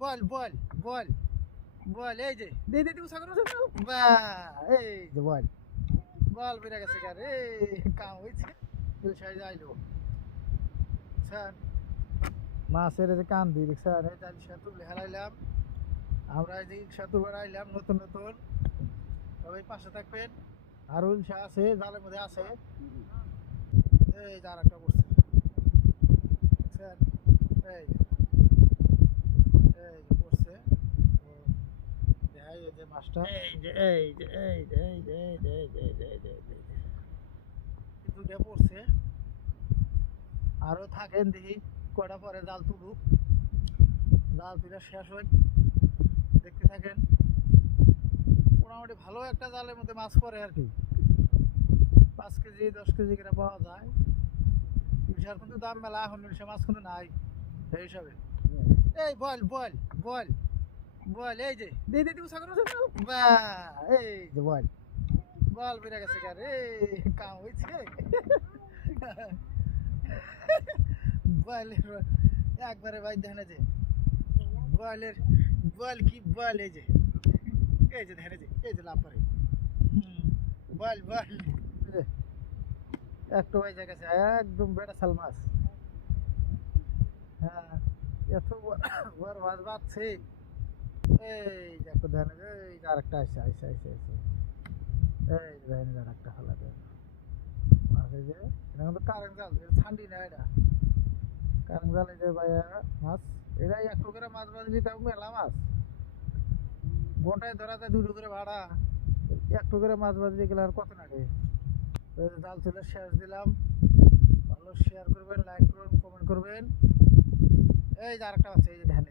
বল বল বল বল এই যে দে দে তুমি সাগর বা এই যে বল বল বেড়ে গেছে কার এই কাম হয়েছে ইলশাই যাইলো স্যার মাছের যে কান দিয়ে স্যার এই জাল সেতু হেলাইলাম আমরা এই যে সেতু বেড়াইলাম নতুন নতুন সবাই পাশে থাকবেন আরো ইলশা আছে জালের মধ্যে আছে এই যে আর একটা করছে স্যার এই এই যে করছে এই যে মাছটা এই যে এই যে এই যে এই যে এই যে এই যে এই যে এই যে এই যে দুটা পড়ছে আরো থাকেন দেখি কয়টা পরে জাল তুলুক জাল তুলে শেষ হয় দেখতে থাকেন মোটামুটি ভালো একটা জালের মধ্যে মাছ পড়ে আর কি 5 কেজি 10 কেজি করে পাওয়া যায় ইলশার কিন্তু দাম মেলা এখন ইলশা মাছ কিন্তু নাই সেই হিসাবে এই বল বল বল বল এই যে দে দে তুমি সাগর বা এই যে বল বল বেড়ে গেছে কার এই কাম হয়েছে বলের একবারে ভাই দেখে যে বলের বল কি বল এই যে দেখে যে এই যে লাভ করে বল বল একটু ভাই গেছে একদম বেটা সাল মাছ হ্যাঁ এত বড় মাছ বাঁচছে এই যে একটু ধ্যানে এই যে আরেকটা আসছে আসছে আসছে আসছে এই যে দেখেন আরেকটা হলা দেন মাছ এই যে এটা কিন্তু কারেন্ট জাল ঠান্ডি না এটা কারেন্ট জাল এই যে ভাইয়া মাছ এটাই একটু করে মাছ বাজ দিতে মেলা মাছ গোটায় ধরা যায় 2 করে ভাড়া একটু করে মাছ বাজ দিয়ে গেলে আর কত লাগে জাল তুলে শেষ দিলাম ভালো শেয়ার করবেন লাইক করবেন কমেন্ট করবেন এই যে আরেকটা আছে এই যে ধ্যানে